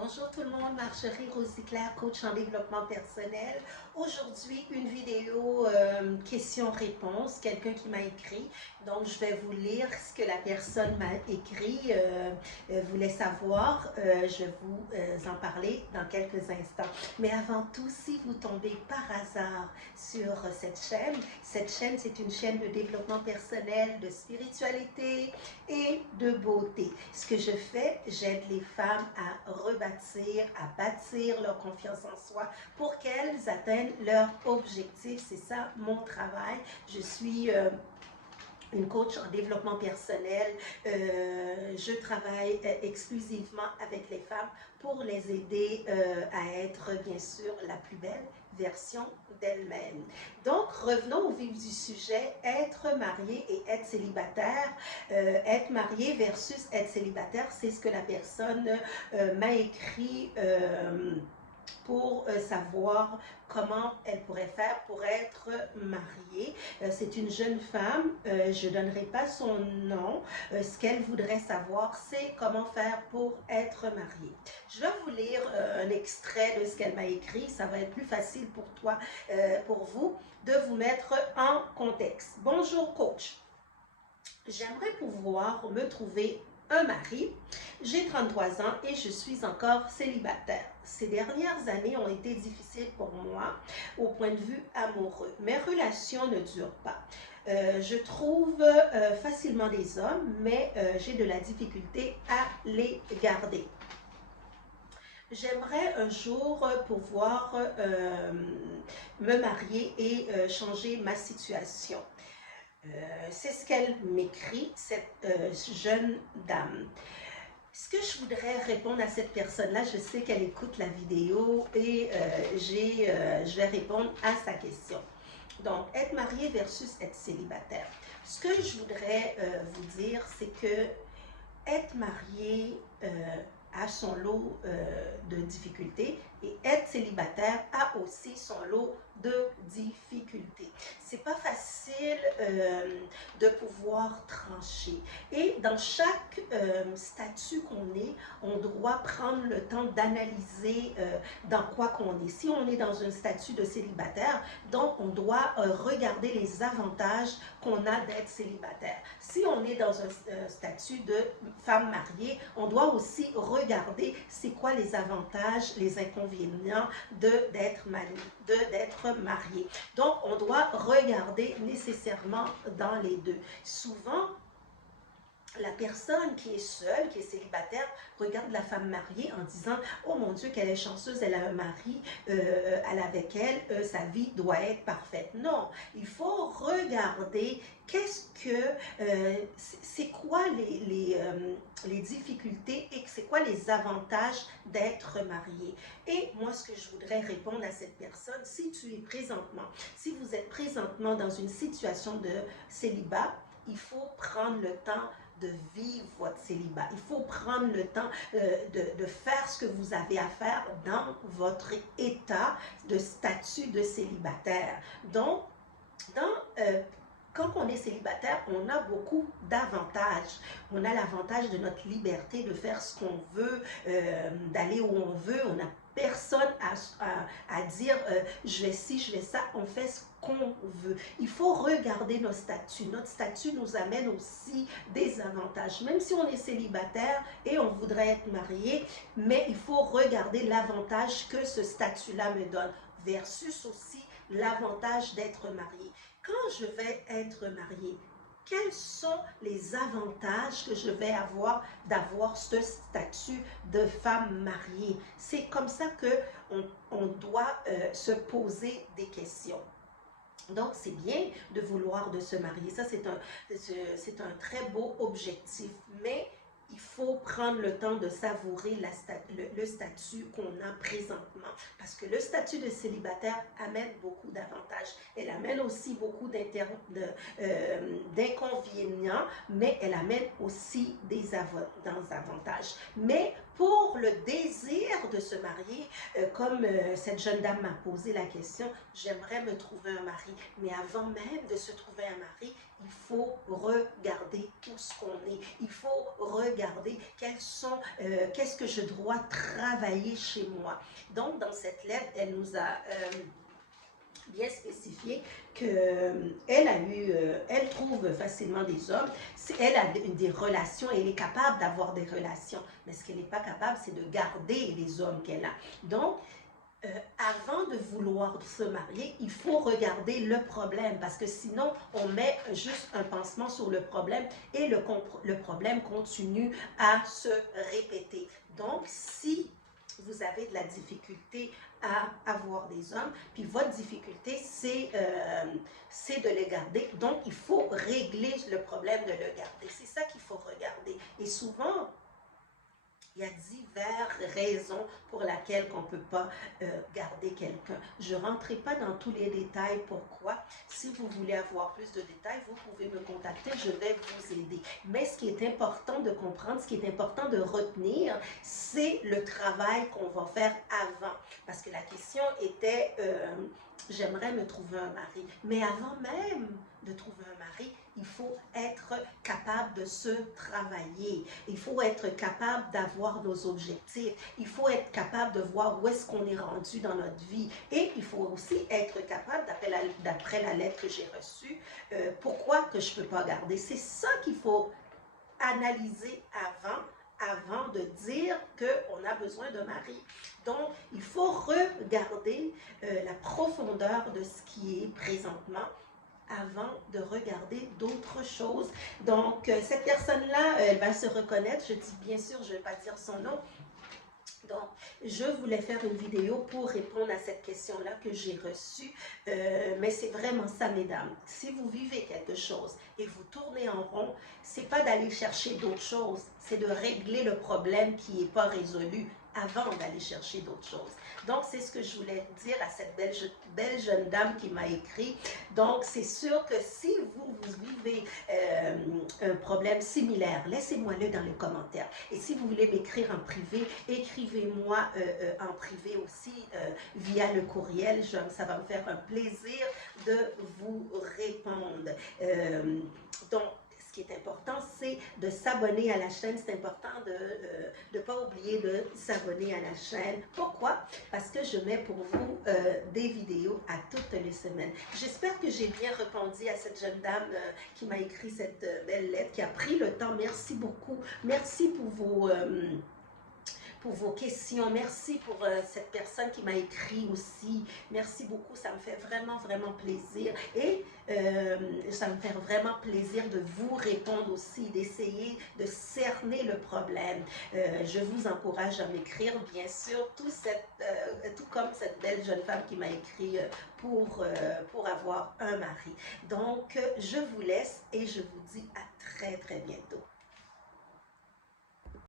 Bonjour tout le monde, Marjorie Rosiclair, coach en développement personnel. Aujourd'hui, une vidéo question-réponse, quelqu'un qui m'a écrit. Donc, je vais vous lire ce que la personne m'a écrit, voulait savoir. Je vais vous en parler dans quelques instants. Mais avant tout, si vous tombez par hasard sur cette chaîne, c'est une chaîne de développement personnel, de spiritualité et de beauté. Ce que je fais, j'aide les femmes à rebâtir, à bâtir leur confiance en soi pour qu'elles atteignent leur objectif. C'est ça mon travail. Je suis une coach en développement personnel. Je travaille exclusivement avec les femmes pour les aider à être, bien sûr, la plus belle version d'elles-mêmes. Donc, revenons au vif du sujet, être marié et être célibataire. Être marié versus être célibataire, c'est ce que la personne m'a écrit pour savoir comment elle pourrait faire pour être mariée. C'est une jeune femme, je ne donnerai pas son nom. Ce qu'elle voudrait savoir, c'est comment faire pour être mariée. Je vais vous lire un extrait de ce qu'elle m'a écrit. Ça va être plus facile pour toi, pour vous, de vous mettre en contexte. Bonjour coach. J'aimerais pouvoir me trouver un mari. J'ai 33 ans et je suis encore célibataire. Ces dernières années ont été difficiles pour moi au point de vue amoureux. Mes relations ne durent pas. Je trouve facilement des hommes, mais j'ai de la difficulté à les garder. J'aimerais un jour pouvoir me marier et changer ma situation. C'est ce qu'elle m'écrit, cette jeune dame. Ce que je voudrais répondre à cette personne-là, je sais qu'elle écoute la vidéo et je vais répondre à sa question. Donc, être marié versus être célibataire. Ce que je voudrais vous dire, c'est que être marié a son lot de difficultés et être célibataire a aussi son lot de difficultés. C'est pas facile de pouvoir trancher. Et dans chaque statut qu'on est, on doit prendre le temps d'analyser dans quoi qu'on est. Si on est dans un statut de célibataire, donc on doit regarder les avantages qu'on a d'être célibataire. Si on est dans un statut de femme mariée, on doit aussi regarder c'est quoi les avantages, les inconvénients d'être marié. Donc, on doit regarder nécessairement dans les deux. Souvent, la personne qui est seule, qui est célibataire, regarde la femme mariée en disant « Oh mon Dieu, qu'elle est chanceuse, elle a un mari, elle avec elle, sa vie doit être parfaite. » Non, il faut regarder qu'est-ce que, c'est quoi les difficultés et c'est quoi les avantages d'être marié. Et moi, ce que je voudrais répondre à cette personne, si vous êtes présentement dans une situation de célibat, il faut prendre le temps de vivre votre célibat. Il faut prendre le temps de faire ce que vous avez à faire dans votre état de statut de célibataire. Donc, quand on est célibataire, on a beaucoup d'avantages. On a l'avantage de notre liberté de faire ce qu'on veut, d'aller où on veut. On n'a personne à dire je vais ci, je vais ça. On fait ce qu'on veut. Il faut regarder nos statuts. Notre statut nous amène aussi des avantages. Même si on est célibataire et on voudrait être marié, mais il faut regarder l'avantage que ce statut-là me donne versus aussi l'avantage d'être marié. Quand je vais être mariée, quels sont les avantages que je vais avoir d'avoir ce statut de femme mariée? C'est comme ça qu'on doit se poser des questions. Donc, c'est bien de vouloir de se marier. Ça, c'est un très beau objectif. Mais il faut prendre le temps de savourer le statut qu'on a présentement. Parce que le statut de célibataire amène beaucoup d'avantages. Elle amène aussi beaucoup d'inconvénients, mais elle amène aussi des avantages. Mais pour le désir de se marier, comme cette jeune dame m'a posé la question, j'aimerais me trouver un mari. Mais avant même de se trouver un mari, il faut regarder tout ce qu'on est. Il faut regarder qu'est-ce que je dois travailler chez moi. Donc, dans cette lettre, elle nous a bien spécifié elle trouve facilement des hommes, elle a des relations, elle est capable d'avoir des relations, mais ce qu'elle n'est pas capable, c'est de garder les hommes qu'elle a. Donc, avant de vouloir se marier, il faut regarder le problème parce que sinon, on met juste un pansement sur le problème et le problème continue à se répéter. Donc, si vous avez de la difficulté à avoir des hommes, puis votre difficulté, c'est de les garder. Donc, il faut régler le problème de le garder. C'est ça qu'il faut regarder. Et souvent, il y a diverses raisons pour lesquelles on ne peut pas garder quelqu'un. Je ne rentrerai pas dans tous les détails pourquoi. Si vous voulez avoir plus de détails, vous pouvez me contacter, je vais vous aider. Mais ce qui est important de comprendre, ce qui est important de retenir, c'est le travail qu'on va faire avant. Parce que la question était, j'aimerais me trouver un mari. Mais avant même de trouver un mari, il faut être capable de se travailler. Il faut être capable d'avoir nos objectifs. Il faut être capable de voir où est-ce qu'on est rendu dans notre vie. Et il faut aussi être capable, d'après la lettre que j'ai reçue, pourquoi que je ne peux pas garder. C'est ça qu'il faut analyser avant de dire qu'on a besoin de mari. Donc, il faut regarder la profondeur de ce qui est présentement avant de regarder d'autres choses. Donc, cette personne-là, elle va se reconnaître. Je dis bien sûr, je ne vais pas dire son nom. Donc, je voulais faire une vidéo pour répondre à cette question-là que j'ai reçue, mais c'est vraiment ça, mesdames. Si vous vivez quelque chose et vous tournez en rond, c'est pas d'aller chercher d'autres choses, c'est de régler le problème qui n'est pas résolu avant d'aller chercher d'autres choses. Donc, c'est ce que je voulais dire à cette belle jeune dame qui m'a écrit. Donc, c'est sûr que si vous vivez un problème similaire, laissez-moi-le dans les commentaires. Et si vous voulez m'écrire en privé, écrivez-moi en privé aussi via le courriel. Ça va me faire un plaisir de vous répondre. Donc, ce qui est important, c'est de s'abonner à la chaîne. C'est important de ne pas oublier de s'abonner à la chaîne. Pourquoi? Parce que je mets pour vous des vidéos à toutes les semaines. J'espère que j'ai bien répondu à cette jeune dame qui m'a écrit cette belle lettre, qui a pris le temps. Merci beaucoup. Merci pour vos questions. Merci pour cette personne qui m'a écrit aussi. Merci beaucoup. Ça me fait vraiment, vraiment plaisir. Et ça me fait vraiment plaisir de vous répondre aussi, d'essayer de cerner le problème. Je vous encourage à m'écrire, bien sûr, tout comme cette belle jeune femme qui m'a écrit pour avoir un mari. Donc, je vous laisse et je vous dis à très, très bientôt.